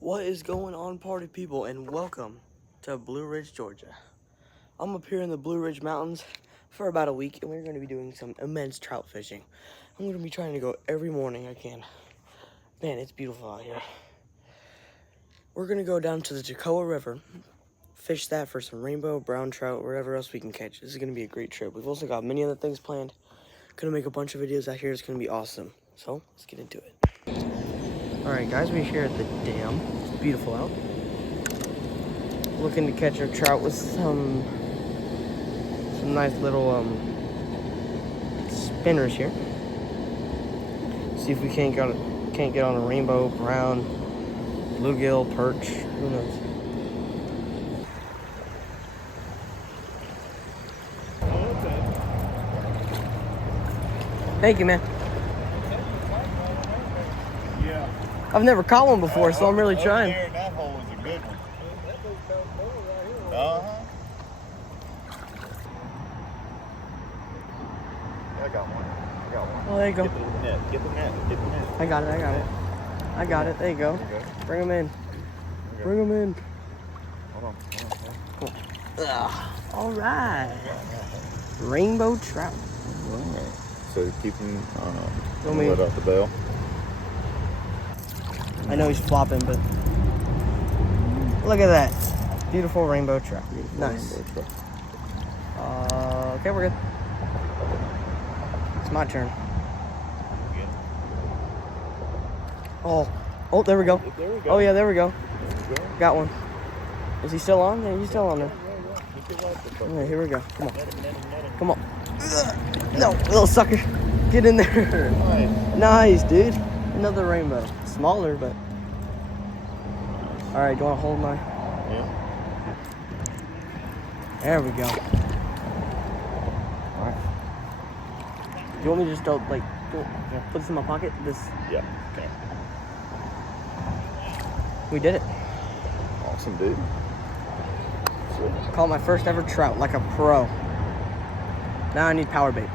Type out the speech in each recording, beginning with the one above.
What is going on, party people, and welcome to Blue Ridge, Georgia. I'm up here in the Blue Ridge Mountains for about a week, and we're going to be doing some immense trout fishing. I'm going to be trying to go every morning I can. Man, it's beautiful out here. We're going to go down to the Toccoa River, fish that for some rainbow, brown trout, whatever else we can catch. This is going to be a great trip. We've also got many other things planned. Going to make a bunch of videos out here. It's going to be awesome. So, let's get into it. Alright guys, we're here at the dam. It's beautiful out. Looking to catch a trout with some nice little spinners here. See if we can't get on a rainbow, brown, bluegill, perch, who knows. Thank you, man. Yeah. I've never caught one before, so I'm really trying. There, that hole was a good one. Uh-huh. Yeah, I got one. Oh, there you go. Get the net. Get the net. I got it. There you go. Bring them in. Bring them in. Hold on. Ugh. All right. Rainbow trout. All right. So keep him, Want me- let out the bail. I know he's flopping, but look at that. Beautiful rainbow trout. Nice. Rainbow trout. Okay, we're good. It's my turn. Again. Oh, there we go. There we go. Oh, yeah, there we go. There we go. Got one. Is he still on? Yeah, he's still on there. Yeah. Keep it right there. All right, here we go. Come on. Net him. Come on. Ugh. No, little sucker. Get in there. Nice. Nice, dude. Another rainbow. Smaller, but. All right, do you want to hold my? Yeah. There we go. All right. Do you want me to just put this in my pocket? This. Yeah. Okay. We did it. Awesome, dude. Sweet. Caught my first ever trout like a pro. Now I need power bait.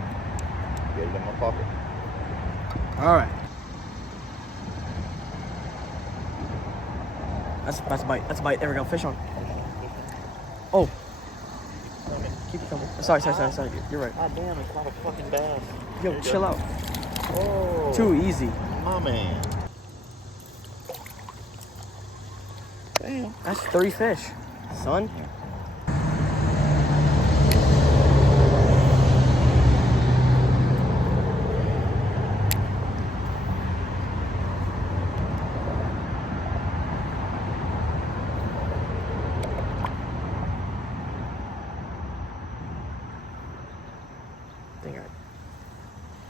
Get it in my pocket. All right. That's a bite. That's a bite. There we go. Fish on. Oh. Keep it coming. Sorry. You're right. Ah, damn, it's not a fucking bass. Yo, chill out. Oh. Too easy. My man. Damn. That's 3 fish, son.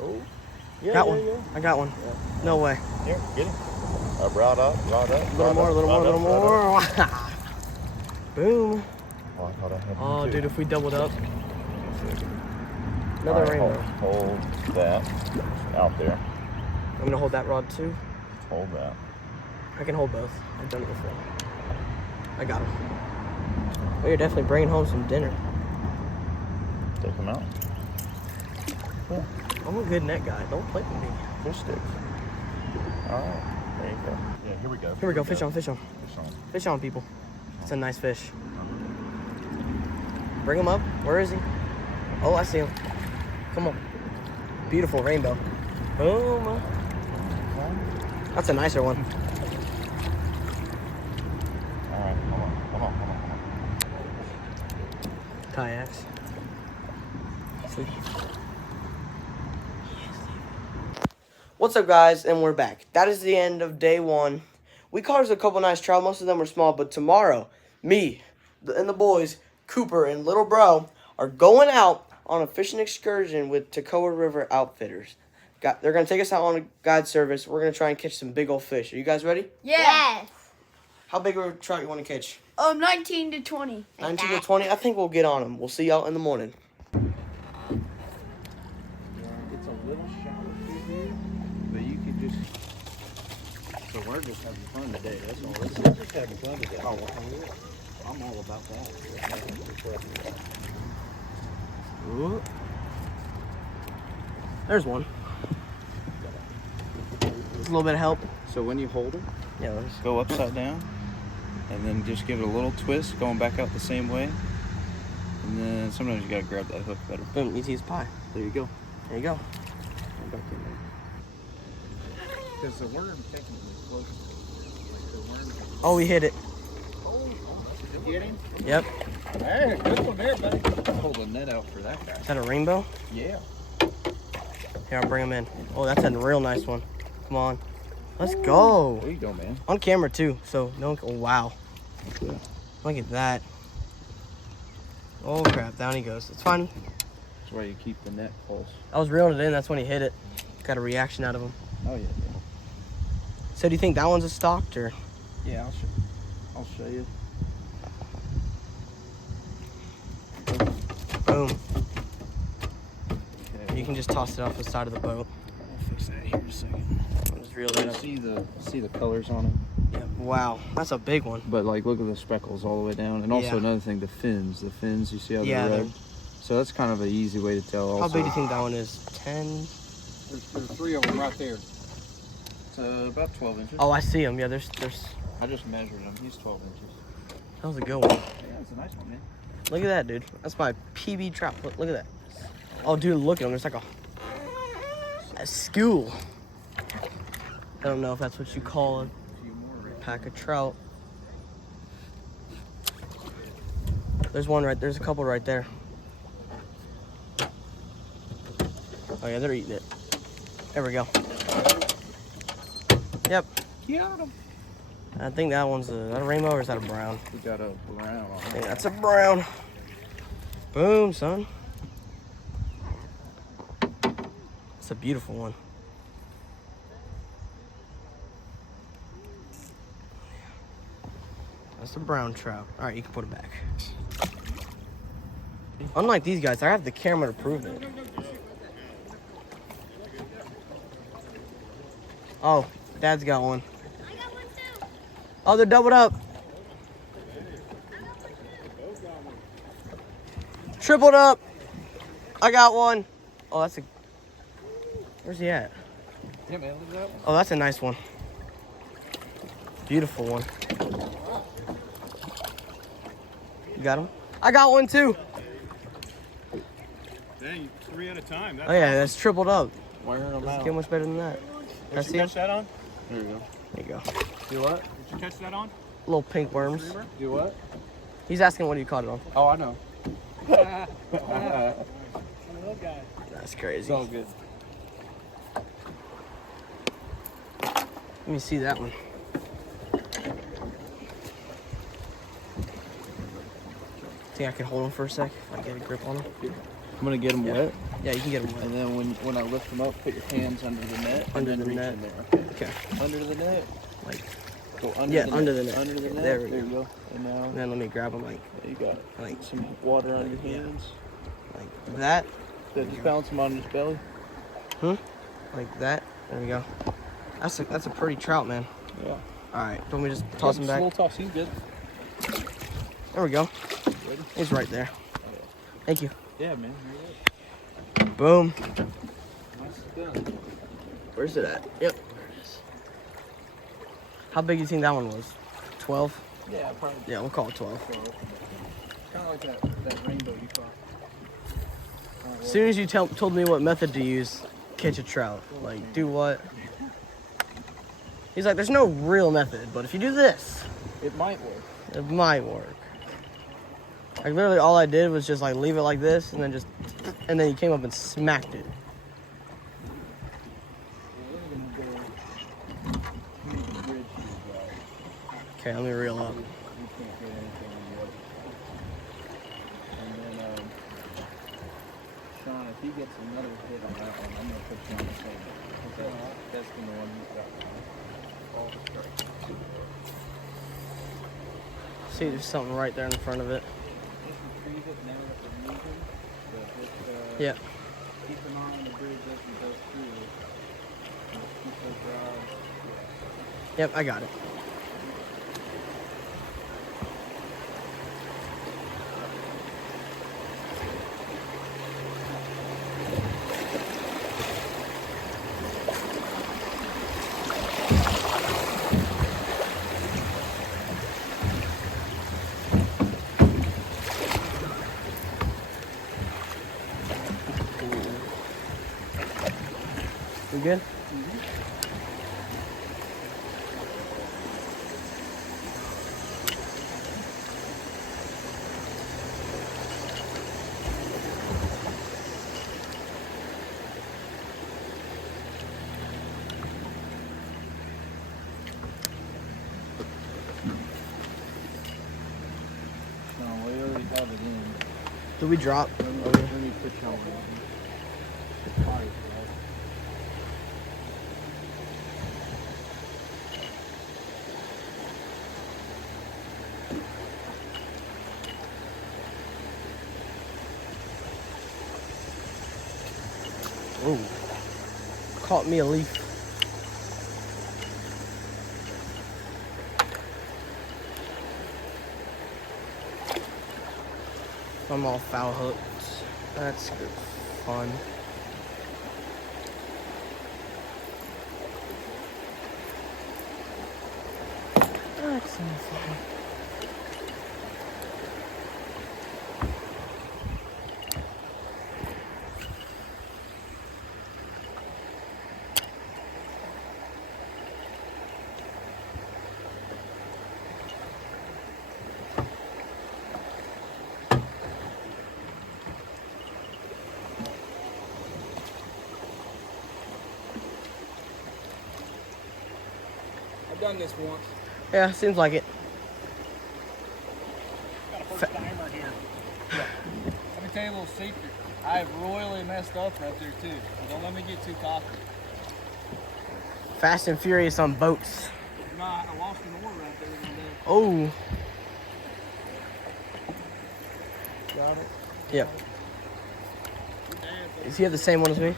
Oh. Yeah, Got one. Yeah. I got one. Yeah. No way. Here, get him. Rod up. A little more. Boom. Oh, I thought I had Oh, one too. dude, if we doubled up. Another All right, rainbow. Hold that out there. I'm gonna hold that rod too. Hold that. I can hold both. I've done it before. I got him. Oh, you're definitely bringing home some dinner. Take him out. Yeah. I'm a good net guy. Don't play with me. Fish sticks. All right. There you go. Yeah, here we go. Here we go. Fish on. Fish on. Fish on, people. It's a nice fish. Bring him up. Where is he? Oh, I see him. Come on. Beautiful rainbow. Boom. That's a nicer one. All right. Come on. Kayaks. Sweet. What's up, guys? And we're back. That is the end of day 1. We caught us a couple nice trout. Most of them were small, but tomorrow, me and the boys, Cooper and little bro, are going out on a fishing excursion with Toccoa River Outfitters. They're going to take us out on a guide service. We're going to try and catch some big old fish. Are you guys ready? Yes. How big of a trout you want to catch? 19 to 20. 19 to 20? I think we'll get on them. We'll see y'all in the morning. It's a little shallow through here, but you could just. So we're just having fun today. That's all. We're just having fun today. Oh, I'm all about that. Ooh. There's one. Just a little bit of help. So when you hold it, Yeah, let's Go upside down, and then just give it a little twist, going back out the same way. And then sometimes you gotta grab that hook better. boom, easy as pie. There you go. There you go. Go back in there. Because the worm technically floats. The worm. Oh, we hit it. Oh, that's a good one. Get him? Yep. Hey, good one there, buddy. Hold the net out for that guy. Is that a rainbow? Yeah. Here, I'll bring him in. Oh, that's a real nice one. Come on. Let's go. There you go, man. On camera, too. So, no. Oh, wow. Yeah. Look at that. Oh, crap. Down he goes. It's fine. That's why you keep the net close. I was reeling it in. That's when he hit it. Got a reaction out of him. Oh, yeah. So, do you think that one's a stocked or? Yeah, I'll show you. Boom. Okay. You can just toss it off the side of the boat. I'll fix that here in a second. I'll just reel it up. See the colors on it. Yeah. Wow. That's a big one. But like, look at the speckles all the way down, and also Yeah. another thing, the fins. The fins, you see how Yeah, they're red. So that's kind of an easy way to tell. How Also, big do you think that one is? 10? There's 3 of them right there. It's about 12 inches. Oh, I see him. Yeah, there's. I just measured him. He's 12 inches. That was a good one. Yeah, it's a nice one, man. Look at that, dude. That's my PB trout. Look at that. Oh, dude, look at him. There's like a school. I don't know if that's what you call a pack of trout. There's one right. There's a couple right there. Oh yeah, they're eating it. There we go. Yep. Got him. I think that one's is that a rainbow or is that a brown? We got a brown on I it. think that's a brown. Boom, son. It's a beautiful one. That's a brown trout. All right, you can put it back. Unlike these guys, I have the camera to prove it. Oh, Dad's got one. I got one too. Oh, they're doubled up. Tripled up. I got one. Oh, that's a. Where's he at? Yeah, man, look at that one. Oh, that's a nice one. Beautiful one. You got him? I got one too. Dang, 3 at a time. That's Oh yeah, that's tripled up. Wearing them Doesn't out. get much better than that. Did I see you him? catch that on? There you go. There you go. Do what? Did you catch that on? Little pink worms. Do what? He's asking what you caught it on. Oh, I know. Little guy. That's It's crazy. all good. Let me see that one. Think I can hold him for a sec if I get a grip on him? I'm gonna get them Yeah. wet, Yeah, you can get him wet. and then when I lift them up, put your hands under the net. Under and then the reach net. in there. Okay. Under the net. Like, Go under yeah, the under net. the net. Under the Yeah, net. there we you go. And now and then let me grab him like you got it. Like- Some water on your yeah. hands. that. Then just bounce him on his belly. Like that. There we go. That's a pretty trout, man. Yeah. All right. Don't we just toss him Just a back? little toss. He's good. There we go. Ready? He's right there. Thank you. Yeah, man. Boom. Nice done. Where's it at? Yep. There it is. How big do you think that one was? 12? Yeah, probably. Yeah, we'll call it 12. Kind of like that rainbow you caught. As soon as you told me what method to use, catch a trout. Like, do what? He's like, there's no real method, but if you do this, It might work. it might work. Like, literally all I did was just, like, leave it like this, and then he came up and smacked it. Okay, let me reel up. Sean, if he gets another hit on that one, I'm gonna put you on the table. That's been the one he's got. All the strikes. See, there's something right there in front of it. Just retrieve it now that we're moving. But just Yeah. keep an eye on the bridge as we go through. Just keep those rods. Yep, I got it. good? No, we already have it in. Do we drop? Let me put y'all in. Alright, Oh, caught me a leaf. I'm all foul hooked. That's good fun. That's so fun. I've done this once. Yeah, seems like it. Got a first timer here. Let me tell you a little secret. I have royally messed up right there too. So don't let me get too cocky. Fast and Furious on boats. No, I lost an oar right there one day. Oh. Got it. Yep. Does he have the same one as me?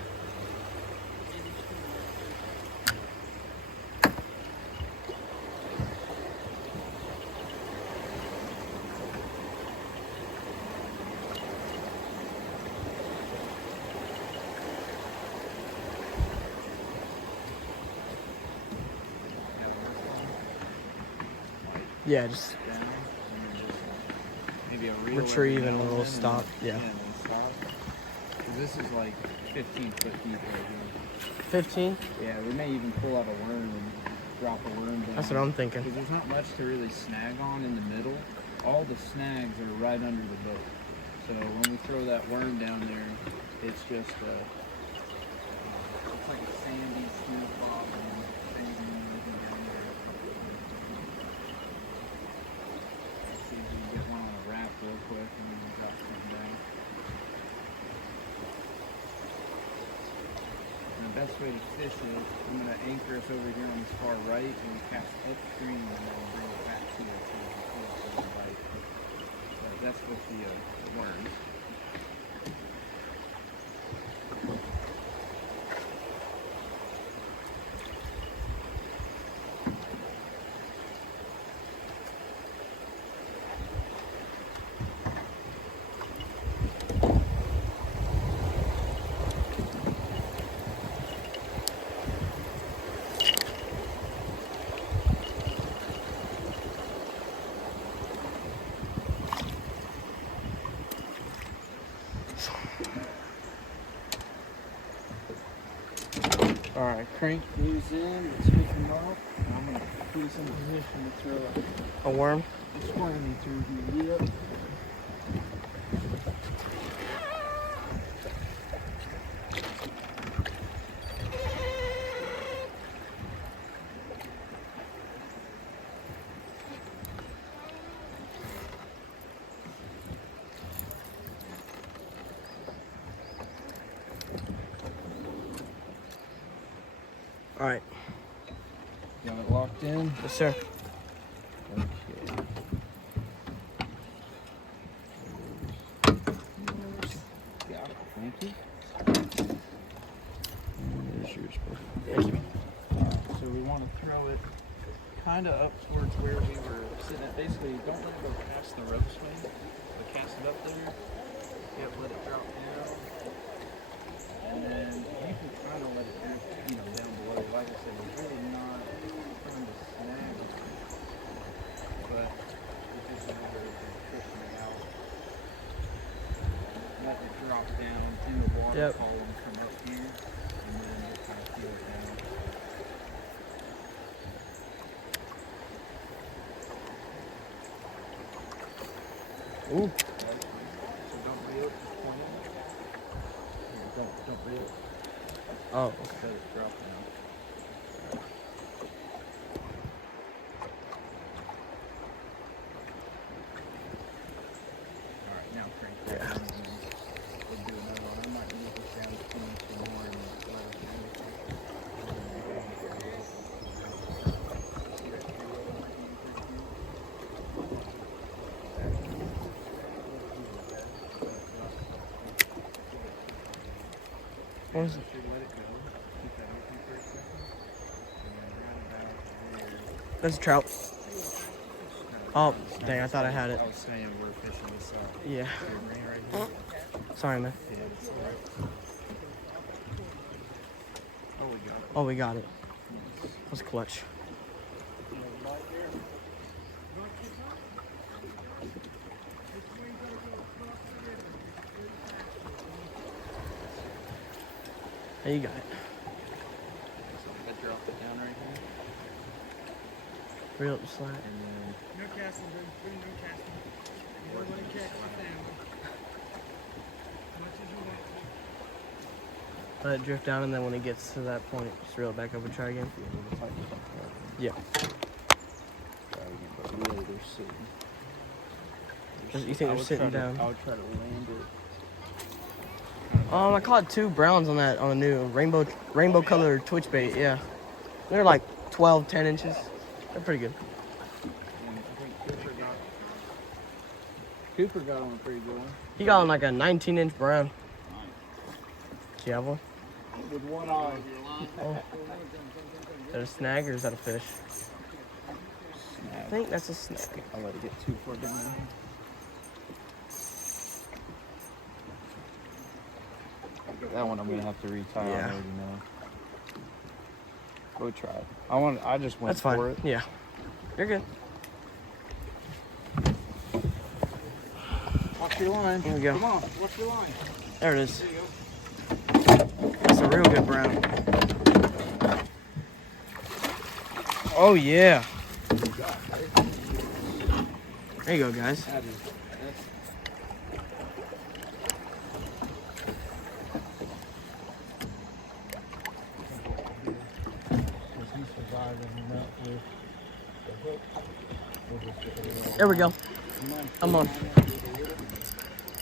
Yeah, just down, and then just maybe a reel retrieve every and now we'll then, stop. Yeah. and then stop. 'Cause this is like 15 foot deep right here. 15? Yeah, we may even pull out a worm and drop a worm down. That's what I'm thinking. Because there's not much to really snag on in the middle. All the snags are right under the boat. So when we throw that worm down there, it's just it's like a sandy smooth bottom thing looking down there. Let's see if we can get one on a raft real quick and then we'll drop something down. And the best way to fish it, I'm going to anchor us over here on this far right and we cast upstream and then we'll bring it back to it so we can pull it to the right. But that's with the worms. Alright, crank these in, let's pick them up. And I'm going to put us in position to throw A worm? a squirmy through here. Yep. All right. Got it locked in? Yes, sir. Okay. Got it. Thank you. And there's yours, bro. Thank you. So we want to throw it kind of up towards where we were sitting at. Basically, don't let it go past the rope swing, but cast it up there. Yep, let it drop down. And then you can kind of let it drift, down below. Like I said, it's really not trying to snag it, but it's just a matter of pushing it out. Let it drop down in the water Yep. column from up here, and then just kind of feel it Ooh. So don't reel it, just point it. Here, don't reel it. Oh, Just okay. let it drop down. Alright, now crank that down again. We'll do another one. I might move this down to 22 more and let us do it. See that tree roll in my hand pretty good? What is I it? should let it go. Keep that open for a second. And then right about there. That's a trout. Oh, No, dang, I thought I had it. I was saying we're fishing this up. Yeah. Here, me right here. Sorry, man. Yeah, it's alright. Oh, we got it. Oh, we got it. That was clutch. There you got it. So I dropped it down right here. Reel it slack. And then No casting, dude. Put in no casting. You don't want to catch the family. Much as you want to. Let it drift down, and then when it gets to that point, just reel it back up and try again. Yeah. try again, but really they're sitting. You think they're sitting down? I would try to land it. I caught 2 browns on that, on a new rainbow colored twitch bait. Yeah, they're like 12, 10 inches. They're pretty good. And I think Cooper got on a pretty good one. He got on like a 19-inch brown. Do you have one? With one eye. Oh. Is that a snag or is that a fish? I think that's a snag. I'll let it get too far down there. That one I'm gonna have to retie. Yeah. I already know. Go try it. I just went That's fine. for it. Yeah, you're good. Watch your line. Here we go. Come on, watch your line. There it is. There you go. That's a real good brown. Oh yeah. There you go, guys. That's There we go. I'm on.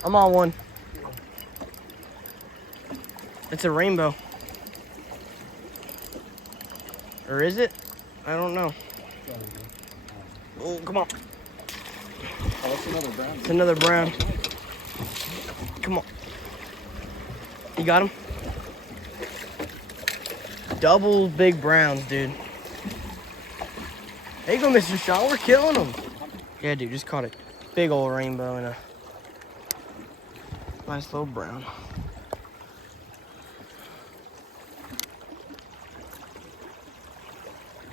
I'm on one. It's a rainbow. Or is it? I don't know. Oh, come on. Oh, that's another brown. It's another brown. Come on. You got him? Double big browns, dude. There you go, Mr. Shaw. We're killing them. Yeah, dude, just caught a big old rainbow and a nice little brown.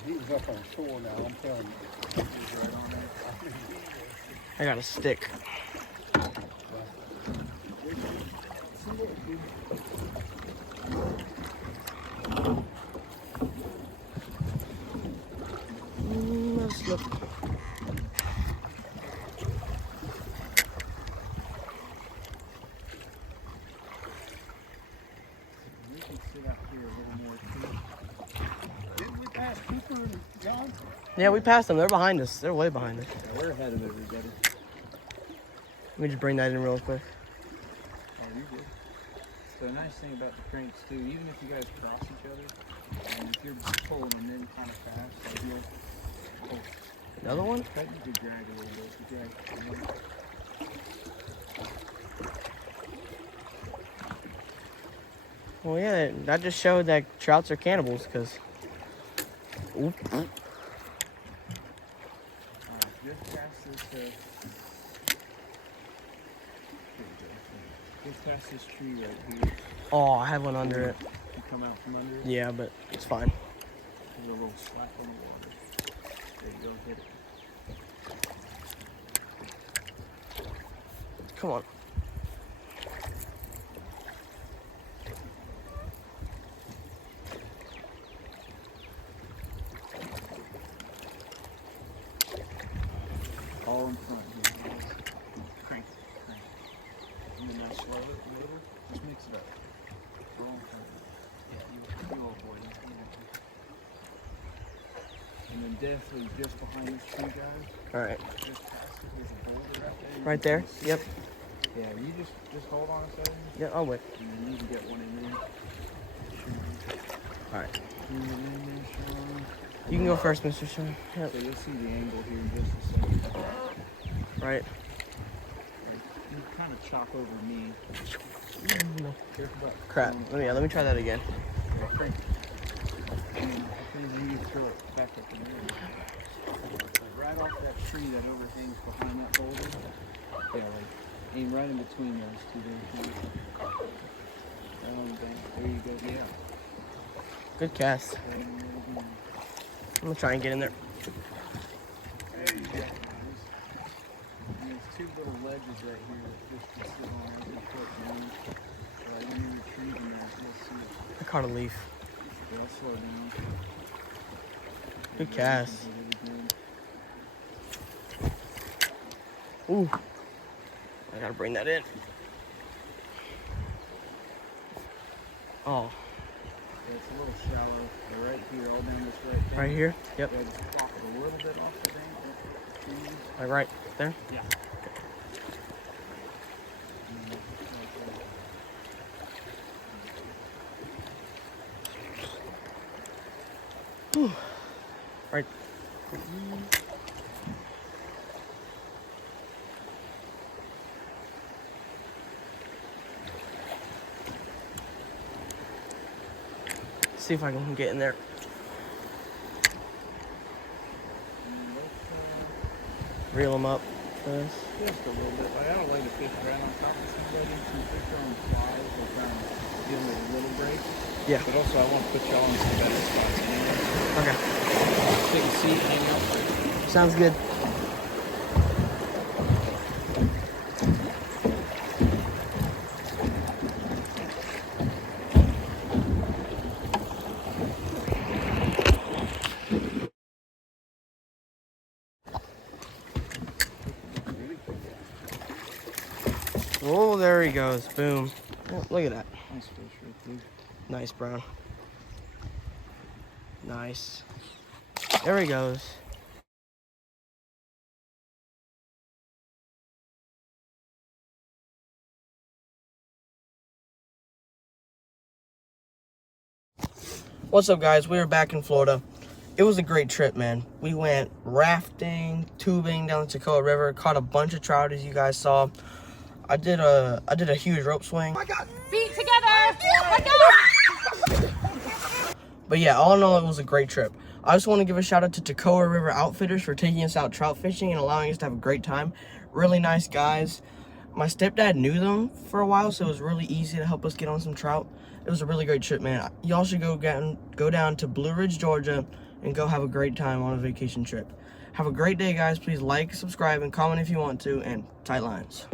He was up on shore now, I'm telling you. He's right on there. I got a stick. Let's look. We can sit out here a little more too. Didn't we pass Cooper and John? Yeah, we passed them. They're behind us. They're way behind us. Yeah, we're ahead of everybody. Let me just bring that in real quick. Oh, you're good. So the nice thing about the cranks too, even if you guys cross each other, and if you're pulling them in kind of fast, like you'll pull. Another one? Cut, you could drag a little bit. You drag a little. Well, yeah, that just showed that trouts are cannibals, because... Oop. Alright, just past this, here we go. Just past this tree right here. Oh, I have one under it. You come out from under it. Yeah, but it's fine. There's a little slap on the water. There you go, hit it. Come on. All in front here. Crank to slow it a little. Just mix it up. Roll it. Yeah, you'll avoid it. And then definitely just behind this tree, guys. All right. Just past it, there's a boulder right there. You Right can there? see Yep. it. Yeah, you just hold on a second. Yeah, I'll wait. And then you can get one in there. All right. Bring it in there, Sean. You can go first, Mr. Sean. Yep. So you'll see the angle here in just a second. Right. You kind of chop over me. Careful about Crap. Let me try that again. crank. And then you throw it back up in there. Like right off that tree that overhangs behind that boulder. Yeah, like aim right in between those two there. There you go. Yeah. Good cast. I'm gonna try and get in there. There you go, guys. And there's two little ledges right here that fish can sit on. You can put one right in the trees in there. You'll see it. I caught a leaf. They'll slow down. Good cast. Really good. Ooh. I gotta bring that in. Oh. Yeah, it's a little shallow. They're right here, all down this right thing. Right here? Yep. Yeah, just pop it a little bit off the bank. Like right there? Yeah. Whew. Right. See if I can get in there. Reel them up first. Just a little bit. Like, I don't like to fish right on top of somebody. Some fish are on flies. They're trying to give them a little break. Yeah. But also, I want to put y'all in some better spots anyway. Okay. Take a seat, hang out. Sounds good. Oh, there he goes. Boom. Oh, look at that. Nice fish right there. Nice, Brown. Nice. There he goes. What's up, guys? We are back in Florida. It was a great trip, man. We went rafting, tubing down the Toccoa River, caught a bunch of trout, as you guys saw. I did a huge rope swing. Feet together. Let go. But yeah, all in all, it was a great trip. I just want to give a shout out to Toccoa River Outfitters for taking us out trout fishing and allowing us to have a great time. Really nice guys. My stepdad knew them for a while, so it was really easy to help us get on some trout. It was a really great trip, man. Y'all should go down to Blue Ridge, Georgia, and go have a great time on a vacation trip. Have a great day, guys. Please like, subscribe, and comment if you want to, and tight lines.